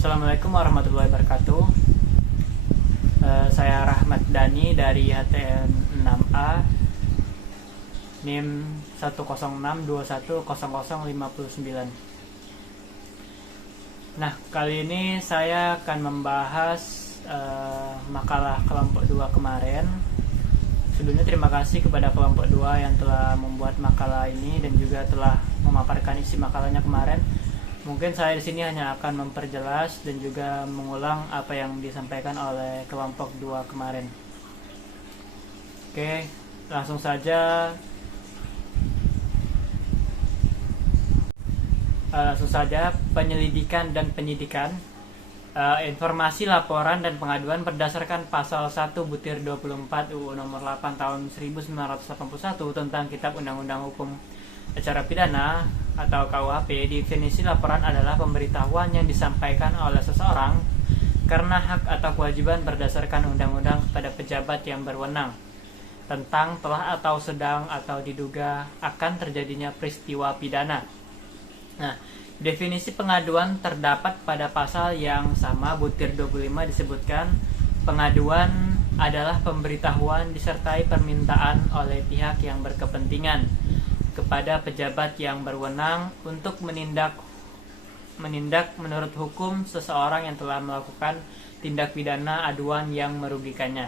Assalamualaikum warahmatullahi wabarakatuh. Saya Rahmat Dani dari HTN 6A, NIM 106210059. Nah, kali ini saya akan membahas makalah kelompok 2 kemarin. Sebelumnya terima kasih kepada kelompok 2 yang telah membuat makalah ini dan juga telah memaparkan isi makalahnya kemarin. Mungkin saya di sini hanya akan memperjelas dan juga mengulang apa yang disampaikan oleh kelompok 2 kemarin. Oke, langsung saja. Penyelidikan dan penyidikan. Informasi, laporan, dan pengaduan berdasarkan pasal 1/24 UU nomor 8 tahun 1981 tentang Kitab Undang-Undang Hukum Acara Pidana atau KUHP. Definisi laporan adalah pemberitahuan yang disampaikan oleh seseorang karena hak atau kewajiban berdasarkan undang-undang kepada pejabat yang berwenang tentang telah atau sedang atau diduga akan terjadinya peristiwa pidana. Nah, definisi pengaduan terdapat pada pasal yang sama, butir 25 disebutkan, pengaduan adalah pemberitahuan disertai permintaan oleh pihak yang berkepentingan kepada pejabat yang berwenang untuk menindak menurut hukum seseorang yang telah melakukan tindak pidana aduan yang merugikannya.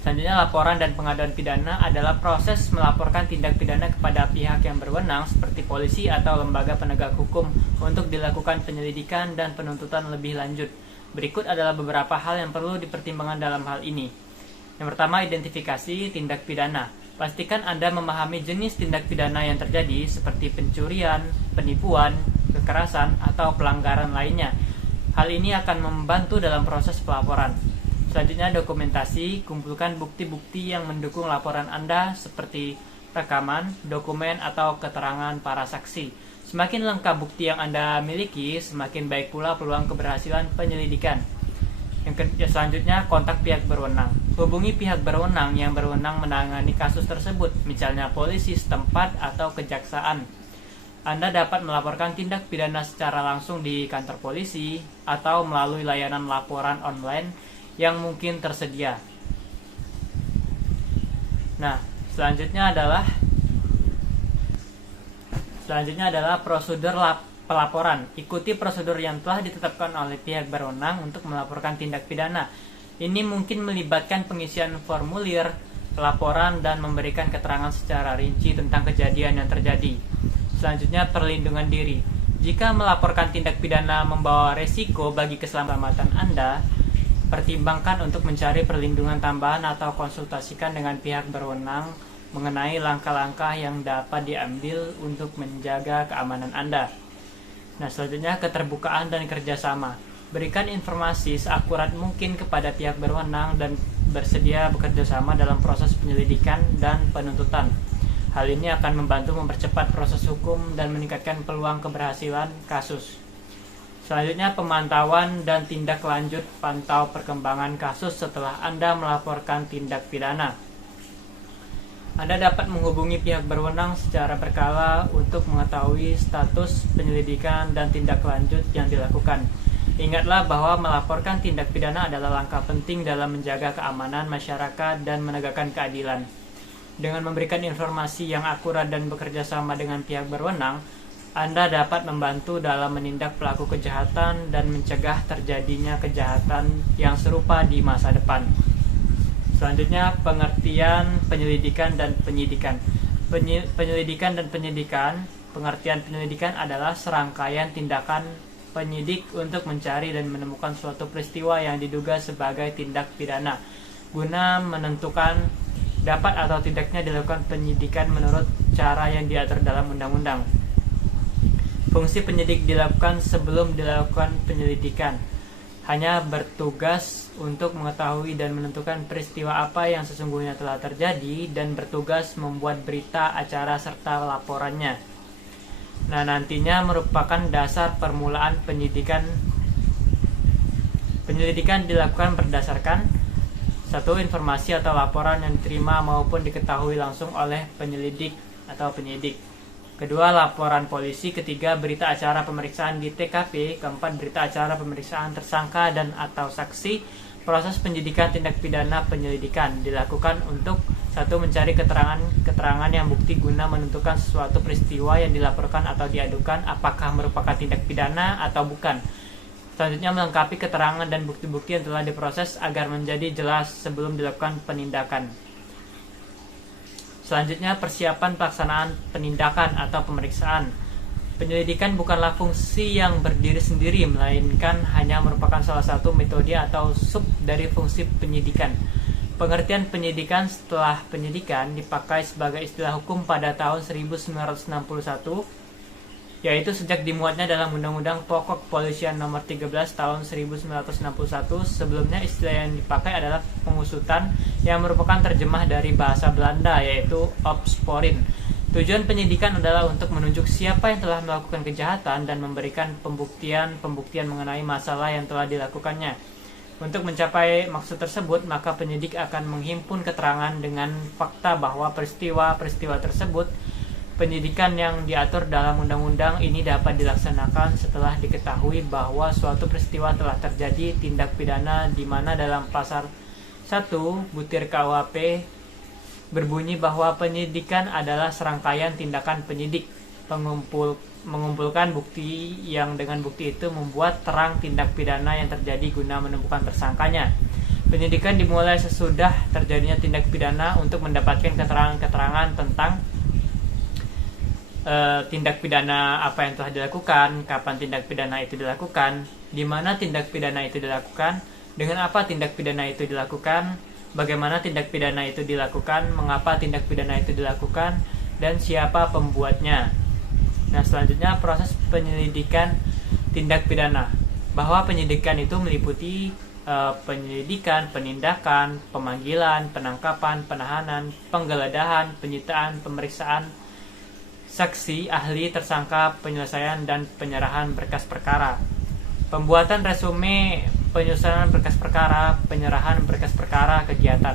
Selanjutnya, laporan dan pengaduan pidana adalah proses melaporkan tindak pidana kepada pihak yang berwenang seperti polisi atau lembaga penegak hukum untuk dilakukan penyelidikan dan penuntutan lebih lanjut. Berikut adalah beberapa hal yang perlu dipertimbangkan dalam hal ini. Yang pertama, identifikasi tindak pidana. Pastikan Anda memahami jenis tindak pidana yang terjadi seperti pencurian, penipuan, kekerasan, atau pelanggaran lainnya. Hal ini akan membantu dalam proses pelaporan. Selanjutnya, dokumentasi. Kumpulkan bukti-bukti yang mendukung laporan Anda seperti rekaman, dokumen, atau keterangan para saksi. Semakin lengkap bukti yang Anda miliki, semakin baik pula peluang keberhasilan penyelidikan. Selanjutnya, kontak pihak berwenang. Hubungi pihak berwenang yang berwenang menangani kasus tersebut, misalnya polisi setempat atau kejaksaan. Anda dapat melaporkan tindak pidana secara langsung di kantor polisi atau melalui layanan laporan online yang mungkin tersedia. Nah, selanjutnya adalah prosedur pelaporan. Ikuti prosedur yang telah ditetapkan oleh pihak berwenang untuk melaporkan tindak pidana. Ini mungkin melibatkan pengisian formulir laporan dan memberikan keterangan secara rinci tentang kejadian yang terjadi. Selanjutnya, perlindungan diri. Jika melaporkan tindak pidana membawa resiko bagi keselamatan Anda, pertimbangkan untuk mencari perlindungan tambahan atau konsultasikan dengan pihak berwenang mengenai langkah-langkah yang dapat diambil untuk menjaga keamanan Anda. Nah, selanjutnya, keterbukaan dan kerjasama. Berikan informasi seakurat mungkin kepada pihak berwenang dan bersedia bekerja sama dalam proses penyelidikan dan penuntutan. Hal ini akan membantu mempercepat proses hukum dan meningkatkan peluang keberhasilan kasus. Selanjutnya, pemantauan dan tindak lanjut. Pantau perkembangan kasus setelah Anda melaporkan tindak pidana. Anda dapat menghubungi pihak berwenang secara berkala untuk mengetahui status penyelidikan dan tindak lanjut yang dilakukan. Ingatlah bahwa melaporkan tindak pidana adalah langkah penting dalam menjaga keamanan masyarakat dan menegakkan keadilan. Dengan memberikan informasi yang akurat dan bekerja sama dengan pihak berwenang, Anda dapat membantu dalam menindak pelaku kejahatan dan mencegah terjadinya kejahatan yang serupa di masa depan. Selanjutnya, pengertian penyelidikan dan penyidikan. Penyelidikan dan penyidikan. Pengertian penyelidikan adalah serangkaian tindakan penyidik untuk mencari dan menemukan suatu peristiwa yang diduga sebagai tindak pidana, guna menentukan dapat atau tidaknya dilakukan penyidikan menurut cara yang diatur dalam undang-undang. Fungsi penyidik dilakukan sebelum dilakukan penyelidikan. Hanya bertugas untuk mengetahui dan menentukan peristiwa apa yang sesungguhnya telah terjadi dan bertugas membuat berita acara serta laporannya. Nah, nantinya merupakan dasar permulaan penyidikan. Penyelidikan dilakukan berdasarkan satu, informasi atau laporan yang diterima maupun diketahui langsung oleh penyelidik atau penyidik. Kedua, laporan polisi. Ketiga, berita acara pemeriksaan di TKP. Keempat, berita acara pemeriksaan tersangka dan atau saksi. Proses penyidikan tindak pidana penyelidikan dilakukan untuk satu, mencari keterangan yang bukti guna menentukan suatu peristiwa yang dilaporkan atau diadukan apakah merupakan tindak pidana atau bukan. Selanjutnya, melengkapi keterangan dan bukti-bukti yang telah diproses agar menjadi jelas sebelum dilakukan penindakan. Selanjutnya, persiapan pelaksanaan penindakan atau pemeriksaan. Penyelidikan bukanlah fungsi yang berdiri sendiri, melainkan hanya merupakan salah satu metode atau sub dari fungsi penyidikan. Pengertian penyidikan setelah penyidikan dipakai sebagai istilah hukum pada tahun 1961, yaitu sejak dimuatnya dalam Undang-Undang Pokok Kepolisian Nomor 13 Tahun 1961. Sebelumnya istilah yang dipakai adalah pengusutan, yang merupakan terjemah dari bahasa Belanda, yaitu opsporing. Tujuan penyidikan adalah untuk menunjuk siapa yang telah melakukan kejahatan dan memberikan pembuktian mengenai masalah yang telah dilakukannya. Untuk mencapai maksud tersebut, maka penyidik akan menghimpun keterangan dengan fakta bahwa peristiwa-peristiwa tersebut. Penyidikan yang diatur dalam undang-undang ini dapat dilaksanakan setelah diketahui bahwa suatu peristiwa telah terjadi tindak pidana, di mana dalam pasal 1 butir KUHP berbunyi bahwa penyidikan adalah serangkaian tindakan penyidik mengumpulkan bukti yang dengan bukti itu membuat terang tindak pidana yang terjadi guna menemukan tersangkanya. Penyidikan dimulai sesudah terjadinya tindak pidana untuk mendapatkan keterangan-keterangan tentang tindak pidana apa yang telah dilakukan, kapan tindak pidana itu dilakukan, di mana tindak pidana itu dilakukan, dengan apa tindak pidana itu dilakukan, bagaimana tindak pidana itu dilakukan, mengapa tindak pidana itu dilakukan, dan siapa pembuatnya. Nah, selanjutnya proses penyelidikan tindak pidana. Bahwa penyidikan itu meliputi penyelidikan, penindakan, pemanggilan, penangkapan, penahanan, penggeledahan, penyitaan, pemeriksaan saksi, ahli, tersangka, penyelesaian dan penyerahan berkas perkara. Pembuatan resume, penyusunan berkas perkara, penyerahan berkas perkara, kegiatan.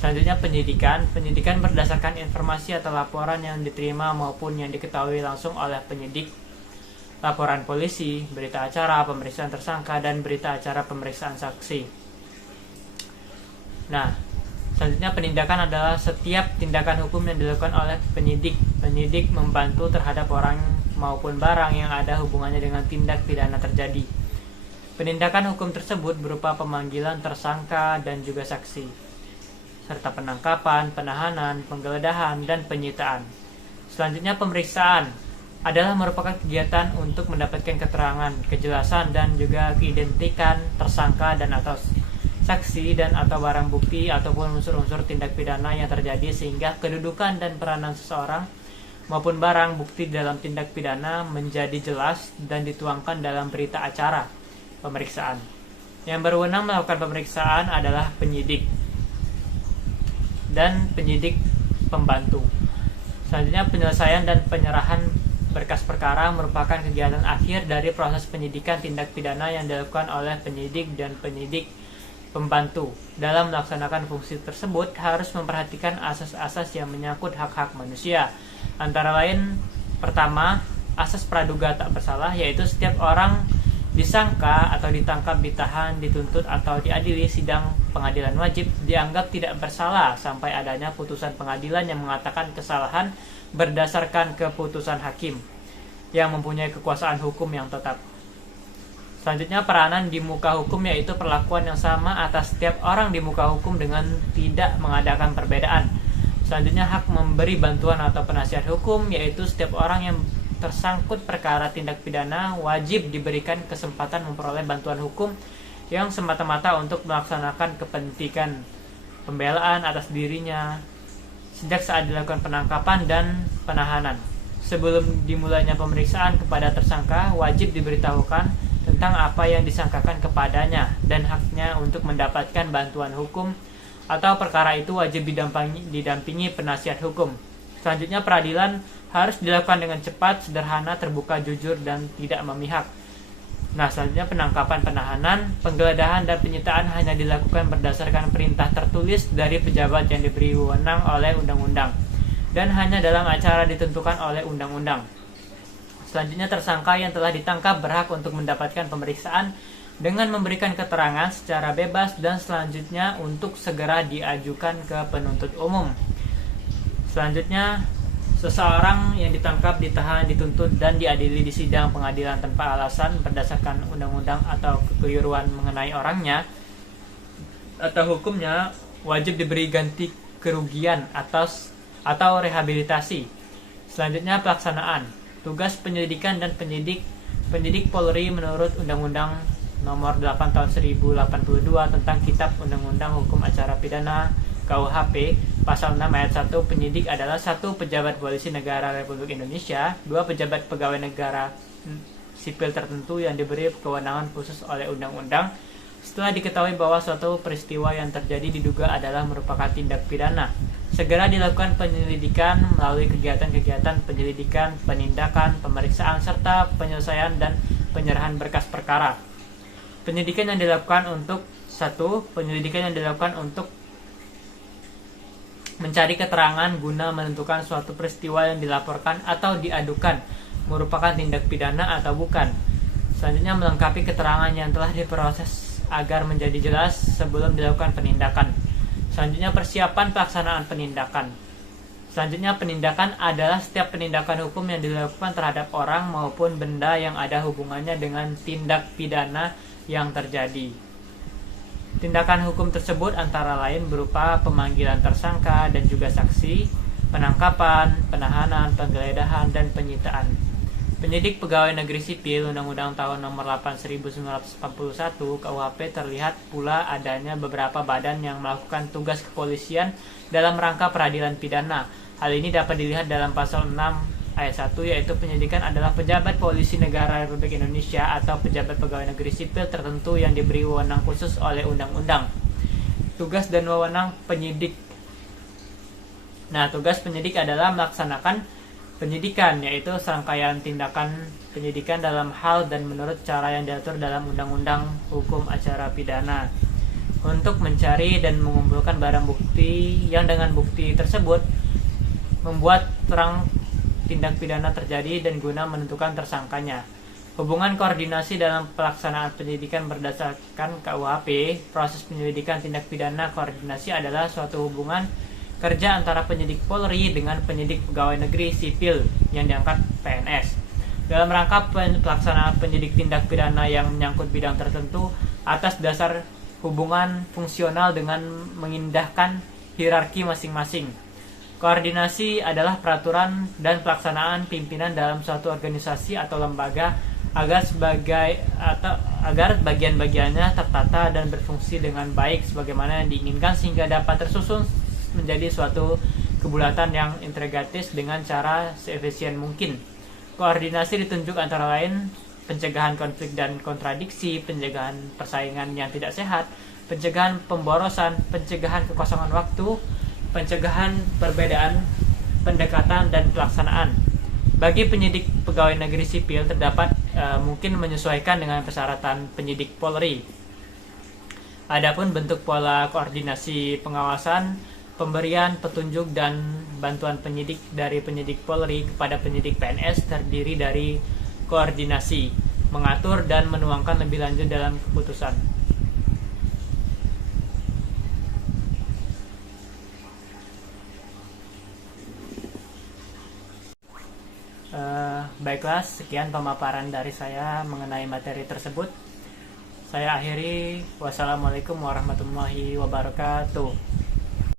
Selanjutnya penyidikan. Penyidikan berdasarkan informasi atau laporan yang diterima maupun yang diketahui langsung oleh penyidik. Laporan polisi, berita acara pemeriksaan tersangka, dan berita acara pemeriksaan saksi. Nah, selanjutnya penindakan adalah setiap tindakan hukum yang dilakukan oleh penyidik. Penyidik membantu terhadap orang maupun barang yang ada hubungannya dengan tindak pidana terjadi. Penindakan hukum tersebut berupa pemanggilan tersangka dan juga saksi, serta penangkapan, penahanan, penggeledahan, dan penyitaan. Selanjutnya pemeriksaan adalah merupakan kegiatan untuk mendapatkan keterangan, kejelasan, dan juga keidentikan tersangka dan atau saksi dan atau barang bukti ataupun unsur-unsur tindak pidana yang terjadi, sehingga kedudukan dan peranan seseorang maupun barang bukti dalam tindak pidana menjadi jelas dan dituangkan dalam berita acara pemeriksaan. Yang berwenang melakukan pemeriksaan adalah penyidik dan penyidik pembantu. Selanjutnya penyelesaian dan penyerahan berkas perkara merupakan kegiatan akhir dari proses penyidikan tindak pidana yang dilakukan oleh penyidik dan penyidik pembantu. Dalam melaksanakan fungsi tersebut harus memperhatikan asas-asas yang menyangkut hak-hak manusia. Antara lain, pertama, asas praduga tak bersalah, yaitu setiap orang disangka atau ditangkap, ditahan, dituntut atau diadili sidang pengadilan wajib dianggap tidak bersalah sampai adanya putusan pengadilan yang mengatakan kesalahan berdasarkan keputusan hakim yang mempunyai kekuasaan hukum yang tetap. Selanjutnya peranan di muka hukum, yaitu perlakuan yang sama atas setiap orang di muka hukum dengan tidak mengadakan perbedaan. Selanjutnya hak memberi bantuan atau penasihat hukum, yaitu setiap orang yang tersangkut perkara tindak pidana wajib diberikan kesempatan memperoleh bantuan hukum yang semata-mata untuk melaksanakan kepentingan pembelaan atas dirinya sejak saat dilakukan penangkapan dan penahanan. Sebelum dimulainya pemeriksaan kepada tersangka, wajib diberitahukan tentang apa yang disangkakan kepadanya dan haknya untuk mendapatkan bantuan hukum atau perkara itu wajib didampingi penasihat hukum. Selanjutnya peradilan harus dilakukan dengan cepat, sederhana, terbuka, jujur, dan tidak memihak. Nah, selanjutnya penangkapan, penahanan, penggeledahan, dan penyitaan hanya dilakukan berdasarkan perintah tertulis dari pejabat yang diberi wewenang oleh undang-undang. dan hanya dalam acara ditentukan oleh undang-undang. Selanjutnya, tersangka yang telah ditangkap berhak untuk mendapatkan pemeriksaan dengan memberikan keterangan secara bebas dan selanjutnya untuk segera diajukan ke penuntut umum. Selanjutnya, seseorang yang ditangkap, ditahan, dituntut, dan diadili di sidang pengadilan tanpa alasan berdasarkan undang-undang atau kekeliruan mengenai orangnya atau hukumnya wajib diberi ganti kerugian atau rehabilitasi. Selanjutnya, pelaksanaan tugas penyelidikan dan penyidik Polri menurut Undang-Undang Nomor 8 Tahun 1082 tentang Kitab Undang-Undang Hukum Acara Pidana KUHP. Pasal 6 ayat 1, penyidik adalah 1. Pejabat polisi negara Republik Indonesia, 2. Pejabat pegawai negara sipil tertentu yang diberi kewenangan khusus oleh undang-undang setelah diketahui bahwa suatu peristiwa yang terjadi diduga adalah merupakan tindak pidana. Segera dilakukan penyelidikan melalui kegiatan-kegiatan penyelidikan, penindakan, pemeriksaan, serta penyelesaian dan penyerahan berkas perkara. Penyelidikan yang dilakukan untuk mencari keterangan guna menentukan suatu peristiwa yang dilaporkan atau diadukan merupakan tindak pidana atau bukan. Selanjutnya, melengkapi keterangan yang telah diproses agar menjadi jelas sebelum dilakukan penindakan. Selanjutnya, persiapan pelaksanaan penindakan. Selanjutnya, penindakan adalah setiap penindakan hukum yang dilakukan terhadap orang maupun benda yang ada hubungannya dengan tindak pidana yang terjadi. Tindakan hukum tersebut antara lain berupa pemanggilan tersangka dan juga saksi, penangkapan, penahanan, penggeledahan, dan penyitaan. Penyidik Pegawai Negeri Sipil Undang-Undang Tahun Nomor 8 1941 KUHP terlihat pula adanya beberapa badan yang melakukan tugas kepolisian dalam rangka peradilan pidana. Hal ini dapat dilihat dalam pasal 6 ayat 1, yaitu penyidikan adalah pejabat polisi negara Republik Indonesia atau pejabat pegawai negeri sipil tertentu yang diberi wewenang khusus oleh undang-undang. Tugas dan wewenang penyidik. Nah, tugas penyidik adalah melaksanakan penyidikan, yaitu serangkaian tindakan penyidikan dalam hal dan menurut cara yang diatur dalam Undang-Undang Hukum Acara Pidana untuk mencari dan mengumpulkan barang bukti yang dengan bukti tersebut membuat terang tindak pidana terjadi dan guna menentukan tersangkanya. Hubungan koordinasi dalam pelaksanaan penyidikan berdasarkan KUHP, proses penyelidikan tindak pidana koordinasi adalah suatu hubungan kerja antara penyidik Polri dengan penyidik pegawai negeri sipil yang diangkat PNS dalam rangka pelaksanaan penyidik tindak pidana yang menyangkut bidang tertentu atas dasar hubungan fungsional dengan mengindahkan hierarki masing-masing. Koordinasi adalah peraturan dan pelaksanaan pimpinan dalam suatu organisasi atau lembaga agar bagian-bagiannya tertata dan berfungsi dengan baik sebagaimana yang diinginkan sehingga dapat tersusun menjadi suatu kebulatan yang integratif dengan cara seefisien mungkin. Koordinasi ditunjuk antara lain pencegahan konflik dan kontradiksi, pencegahan persaingan yang tidak sehat, pencegahan pemborosan, pencegahan kekosongan waktu, pencegahan perbedaan pendekatan dan pelaksanaan. Bagi penyidik pegawai negeri sipil terdapat mungkin menyesuaikan dengan persyaratan penyidik Polri. Adapun bentuk pola koordinasi pengawasan, pemberian petunjuk dan bantuan penyidik dari penyidik Polri kepada penyidik PNS terdiri dari koordinasi, mengatur dan menuangkan lebih lanjut dalam keputusan. Baiklah, sekian pemaparan dari saya mengenai materi tersebut. Saya akhiri. Wassalamualaikum warahmatullahi wabarakatuh.